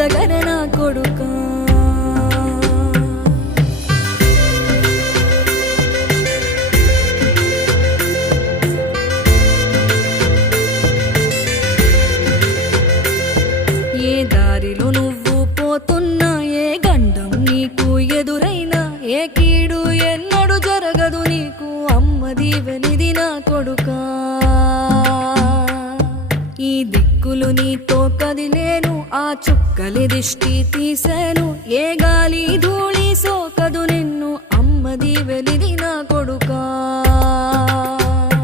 ఎదగర నా కొడుకా ఏ దారిలో నువ్వు పోతున్నా ఏ గండం నీకు ఎదురైనా ఏ కీడు ఎన్నడు జరగదు నీకు అమ్మ దీవెనిది నా కొడుకా ఈ దిక్కులు నీతో కదిలేను ఆ చుక్కలి దిష్టి తీసేను ఏ గాలి ధూళి సోకదు నిన్ను అమ్మ దీవెనిది నా కొడుకా